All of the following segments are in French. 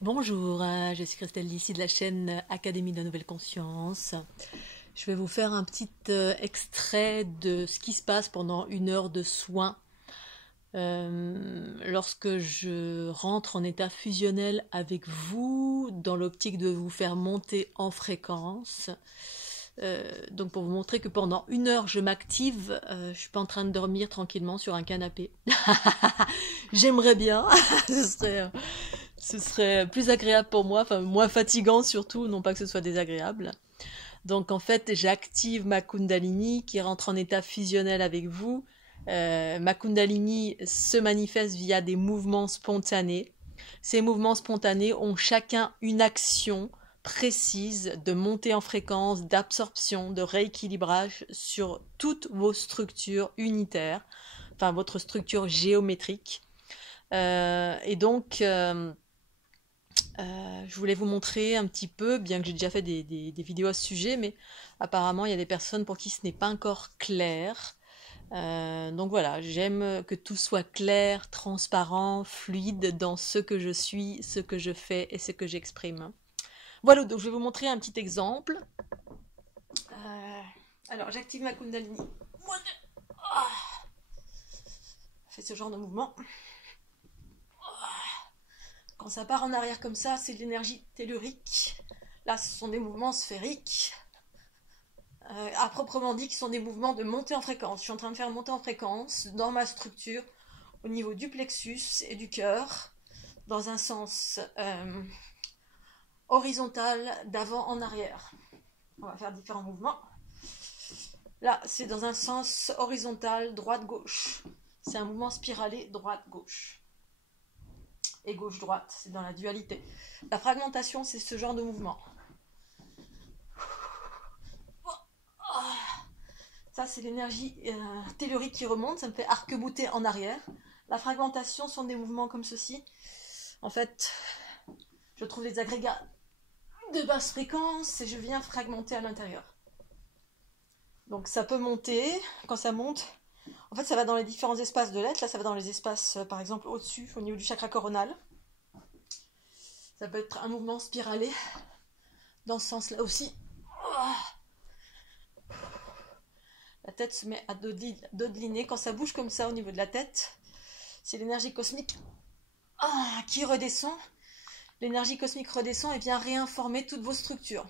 Bonjour, je suis Christelle d'ici de la chaîne Académie de la Nouvelle Conscience. Je vais vous faire un petit extrait de ce qui se passe pendant une heure de soins lorsque je rentre en état fusionnel avec vous dans l'optique de vous faire monter en fréquence. Donc pour vous montrer que pendant une heure je m'active, je suis pas en train de dormir tranquillement sur un canapé. J'aimerais bien, ce serait plus agréable pour moi, enfin moins fatigant surtout, non pas que ce soit désagréable. Donc en fait j'active ma Kundalini qui rentre en état fusionnel avec vous. Ma Kundalini se manifeste via des mouvements spontanés. Ces mouvements spontanés ont chacun une action précise de montée en fréquence, d'absorption, de rééquilibrage sur toutes vos structures unitaires, enfin votre structure géométrique. Et donc, je voulais vous montrer un petit peu, bien que j'ai déjà fait des vidéos à ce sujet, mais apparemment il y a des personnes pour qui ce n'est pas encore clair. Donc voilà, j'aime que tout soit clair, transparent, fluide dans ce que je suis, ce que je fais et ce que j'exprime. Voilà, donc je vais vous montrer un petit exemple. Alors j'active ma Kundalini. Je fais ce genre de mouvement. Quand ça part en arrière comme ça, c'est de l'énergie tellurique. Là, ce sont des mouvements sphériques. À proprement dit, qui sont des mouvements de montée en fréquence. Je suis en train de faire monter en fréquence dans ma structure, au niveau du plexus et du cœur, dans un sens horizontal, d'avant en arrière. On va faire différents mouvements. Là, c'est dans un sens horizontal, droite-gauche. C'est un mouvement spiralé, droite-gauche. Et gauche-droite, c'est dans la dualité. La fragmentation, c'est ce genre de mouvement. Ça, c'est l'énergie tellurique qui remonte, ça me fait arc-bouter en arrière. La fragmentation sont des mouvements comme ceci. En fait, je trouve des agrégats de basse fréquence et je viens fragmenter à l'intérieur. Donc ça peut monter, quand ça monte, en fait ça va dans les différents espaces de l'être. Là, ça va dans les espaces, par exemple, au-dessus, au niveau du chakra coronal. Ça peut être un mouvement spiralé, dans ce sens-là aussi. La tête se met à dodeliner. Quand ça bouge comme ça au niveau de la tête, c'est l'énergie cosmique qui redescend. L'énergie cosmique redescend et vient réinformer toutes vos structures.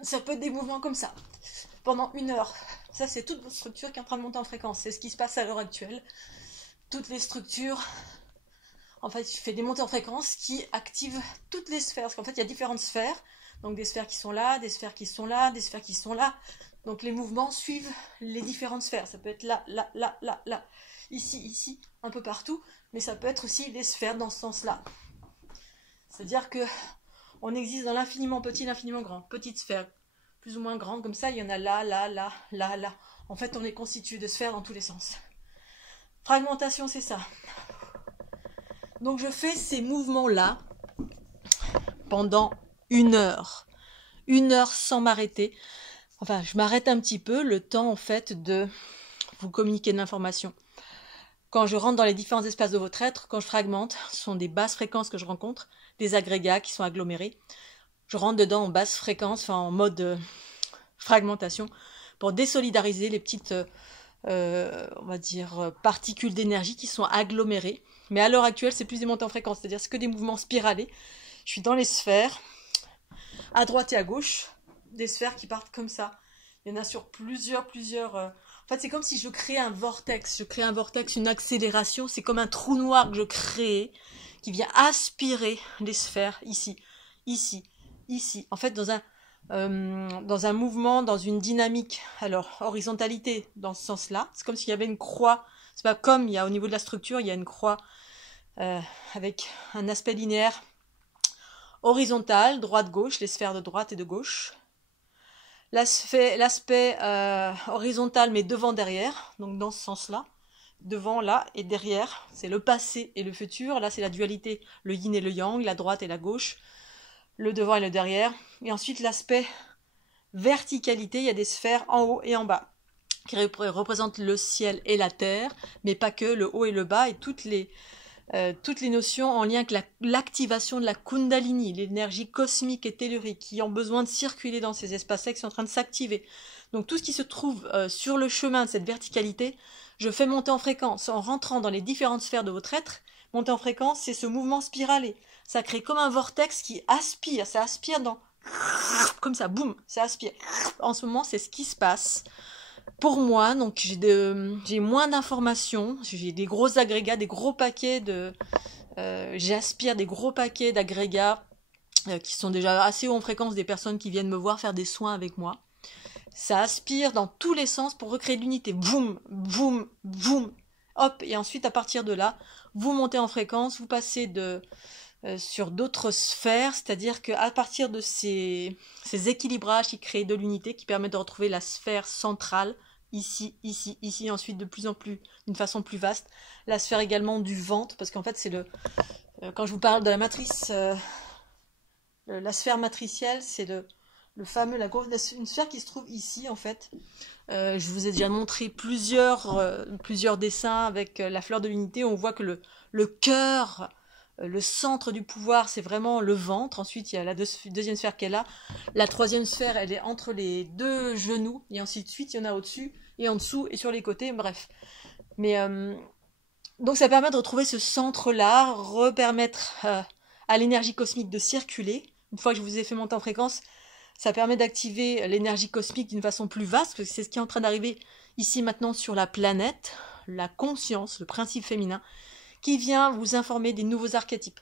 Ça peut être des mouvements comme ça. Pendant une heure. Ça, c'est toute votre structure qui est en train de monter en fréquence. C'est ce qui se passe à l'heure actuelle. Toutes les structures, en fait, je fais des montées en fréquence qui activent toutes les sphères. Parce qu'en fait, il y a différentes sphères. Donc des sphères qui sont là, des sphères qui sont là, des sphères qui sont là. Donc les mouvements suivent les différentes sphères. Ça peut être là, là, là, là, là, ici, ici, un peu partout. Mais ça peut être aussi les sphères dans ce sens-là. C'est-à-dire que on existe dans l'infiniment petit, l'infiniment grand. Petite sphère, plus ou moins grande, comme ça, il y en a là, là, là, là, là. En fait, on est constitué de sphères dans tous les sens. Fragmentation, c'est ça. Donc je fais ces mouvements-là pendant une heure. Une heure sans m'arrêter. Enfin, je m'arrête un petit peu, le temps en fait de vous communiquer de l'information. Quand je rentre dans les différents espaces de votre être, quand je fragmente, ce sont des basses fréquences que je rencontre, des agrégats qui sont agglomérés. Je rentre dedans en basse fréquence, enfin en mode fragmentation, pour désolidariser les petites, on va dire, particules d'énergie qui sont agglomérées. Mais à l'heure actuelle, c'est plus des montées en fréquence, c'est-à-dire c'est que des mouvements spiralés. Je suis dans les sphères, à droite et à gauche, des sphères qui partent comme ça. Il y en a sur plusieurs. En fait, c'est comme si je créais un vortex. Je crée un vortex, une accélération. C'est comme un trou noir que je crée, qui vient aspirer les sphères ici, ici, ici. En fait, dans un mouvement, dans une dynamique. Alors, horizontalité, dans ce sens-là. C'est comme s'il y avait une croix. C'est pas comme il y a au niveau de la structure, il y a une croix avec un aspect linéaire horizontal, droite-gauche, les sphères de droite et de gauche. L'aspect horizontal, mais devant-derrière, donc dans ce sens-là. Devant, là, et derrière, c'est le passé et le futur. Là, c'est la dualité, le yin et le yang, la droite et la gauche, le devant et le derrière. Et ensuite, l'aspect verticalité, il y a des sphères en haut et en bas, qui représentent le ciel et la terre, mais pas que, le haut et le bas, et toutes les toutes les notions en lien avec l'activation de la Kundalini, l'énergie cosmique et tellurique qui ont besoin de circuler dans ces espaces-là qui sont en train de s'activer. Donc tout ce qui se trouve sur le chemin de cette verticalité, je fais monter en fréquence en rentrant dans les différentes sphères de votre être. Monter en fréquence, c'est ce mouvement spiralé. Ça crée comme un vortex qui aspire, ça aspire dans... Comme ça, boum, ça aspire. En ce moment, c'est ce qui se passe. Pour moi, donc j'ai moins d'informations, j'ai des gros agrégats, des gros paquets de... j'aspire des gros paquets d'agrégats qui sont déjà assez haut en fréquence des personnes qui viennent me voir faire des soins avec moi. Ça aspire dans tous les sens pour recréer l'unité. Boum, boum, boum. Hop, et ensuite à partir de là, vous montez en fréquence, vous passez sur d'autres sphères, c'est-à-dire qu'à partir de ces équilibrages qui créent de l'unité, qui permettent de retrouver la sphère centrale, ici, ici, ici, ensuite de plus en plus, d'une façon plus vaste, la sphère également du ventre, parce qu'en fait c'est quand je vous parle de la matrice, la sphère matricielle, c'est le fameux, une sphère qui se trouve ici en fait. Je vous ai déjà montré plusieurs dessins avec la fleur de l'unité. On voit que le cœur, le centre du pouvoir, c'est vraiment le ventre. Ensuite, il y a la deuxième sphère qui est là. La troisième sphère, elle est entre les deux genoux. Et ainsi de suite, il y en a au-dessus et en dessous et sur les côtés. Bref. Mais donc ça permet de retrouver ce centre-là, repermettre à l'énergie cosmique de circuler. Une fois que je vous ai fait monter en fréquence, ça permet d'activer l'énergie cosmique d'une façon plus vaste, parce que c'est ce qui est en train d'arriver ici maintenant sur la planète, la conscience, le principe féminin, qui vient vous informer des nouveaux archétypes.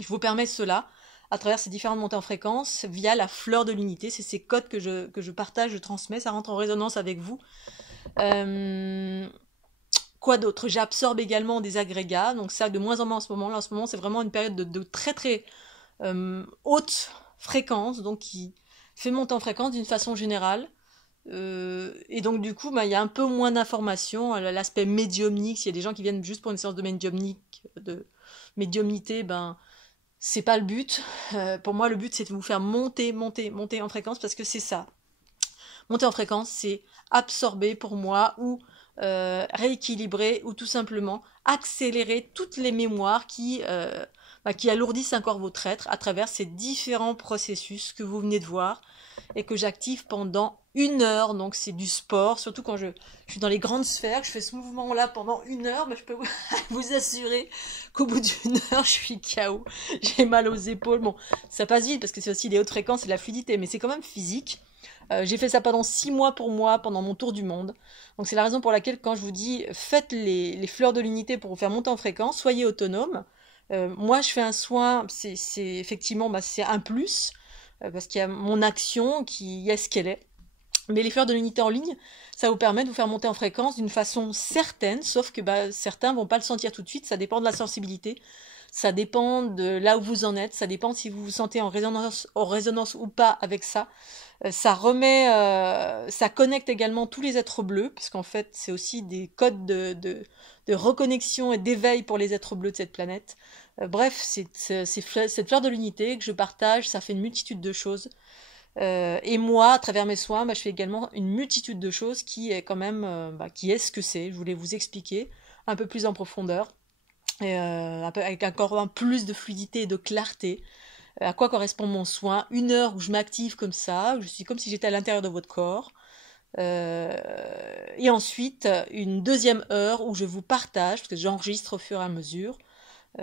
Je vous permets cela à travers ces différentes montées en fréquence via la fleur de l'unité. C'est ces codes que je partage, je transmets, ça rentre en résonance avec vous. Quoi d'autre? J'absorbe également des agrégats, donc ça de moins en moins en ce moment. Là, en ce moment, c'est vraiment une période de très très haute fréquence, donc qui fait monter en fréquence d'une façon générale. Et donc du coup, il y a un peu moins d'informations. L'aspect médiumnique, s'il y a des gens qui viennent juste pour une séance de médiumnité, c'est pas le but. Pour moi, le but, c'est de vous faire monter en fréquence, parce que c'est ça. Monter en fréquence, c'est absorber pour moi, ou rééquilibrer, ou tout simplement accélérer toutes les mémoires qui alourdissent encore votre être à travers ces différents processus que vous venez de voir et que j'active pendant 1 heure. Donc c'est du sport, surtout quand je suis dans les grandes sphères, je fais ce mouvement-là pendant 1 heure, je peux vous assurer qu'au bout d'1 heure, je suis KO, j'ai mal aux épaules. Bon, ça passe vite parce que c'est aussi des hautes fréquences et de la fluidité, mais c'est quand même physique. J'ai fait ça pendant 6 mois pour moi, pendant mon tour du monde. Donc c'est la raison pour laquelle quand je vous dis faites les fleurs de l'unité pour vous faire monter en fréquence, soyez autonome. Moi, je fais un soin, c'est effectivement, c'est un plus, parce qu'il y a mon action qui est ce qu'elle est. Mais les fleurs de l'unité en ligne, ça vous permet de vous faire monter en fréquence d'une façon certaine, sauf que certains vont pas le sentir tout de suite, ça dépend de la sensibilité, ça dépend de là où vous en êtes, ça dépend si vous vous sentez en résonance ou pas avec ça. Ça connecte également tous les êtres bleus, parce qu'en fait, c'est aussi des codes de reconnexion et d'éveil pour les êtres bleus de cette planète. Bref, cette fleur de l'unité que je partage, ça fait une multitude de choses. Et moi, à travers mes soins, je fais également une multitude de choses qui est quand même, qui est ce que c'est. Je voulais vous expliquer un peu plus en profondeur, et avec encore un plus de fluidité et de clarté. À quoi correspond mon soin? 1 heure où je m'active comme ça, où je suis comme si j'étais à l'intérieur de votre corps. Et ensuite, une deuxième heure où je vous partage, parce que j'enregistre au fur et à mesure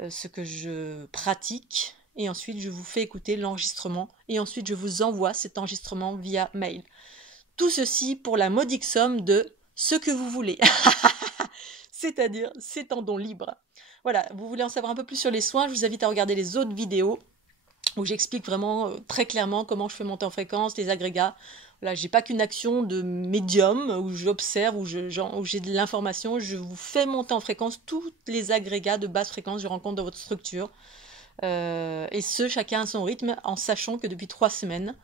ce que je pratique. Et ensuite, je vous fais écouter l'enregistrement. Et ensuite, je vous envoie cet enregistrement via mail. Tout ceci pour la modique somme de ce que vous voulez. C'est-à-dire, c'est en don libre. Voilà, vous voulez en savoir un peu plus sur les soins, je vous invite à regarder les autres vidéos où j'explique vraiment très clairement comment je fais monter en fréquence, les agrégats. Voilà, j'ai pas qu'une action de médium où j'observe, où j'ai de l'information. Je vous fais monter en fréquence tous les agrégats de basse fréquence que je rencontre dans votre structure. Et chacun à son rythme, en sachant que depuis 3 semaines,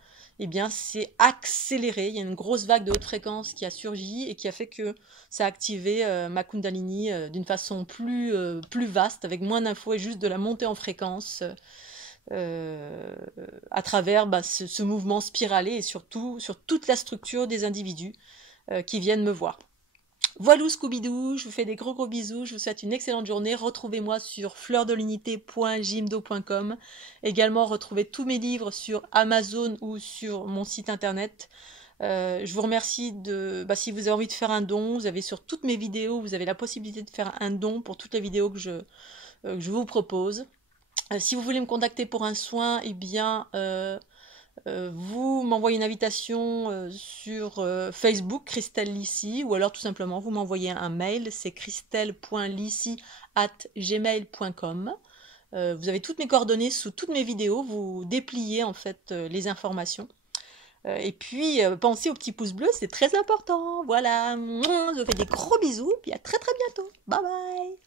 c'est accéléré. Il y a une grosse vague de haute fréquence qui a surgi et qui a fait que ça a activé ma Kundalini d'une façon plus vaste, avec moins d'infos et juste de la montée en fréquence à travers ce mouvement spiralé et surtout sur toute la structure des individus qui viennent me voir. Voilà Scooby-Doo, je vous fais des gros bisous, je vous souhaite une excellente journée. Retrouvez-moi sur fleurdelunité.jimdo.com. Également, retrouvez tous mes livres sur Amazon ou sur mon site internet. Je vous remercie si vous avez envie de faire un don, vous avez sur toutes mes vidéos, vous avez la possibilité de faire un don pour toutes les vidéos que je vous propose. Si vous voulez me contacter pour un soin, eh bien, vous m'envoyez une invitation sur Facebook, Christelle Lissy, ou alors tout simplement vous m'envoyez un mail, c'est christelle.lissy@gmail.com. Vous avez toutes mes coordonnées sous toutes mes vidéos, vous dépliez en fait les informations. Et puis pensez au petit pouce bleu, c'est très important. Voilà, je vous fais des gros bisous, puis à très bientôt. Bye bye.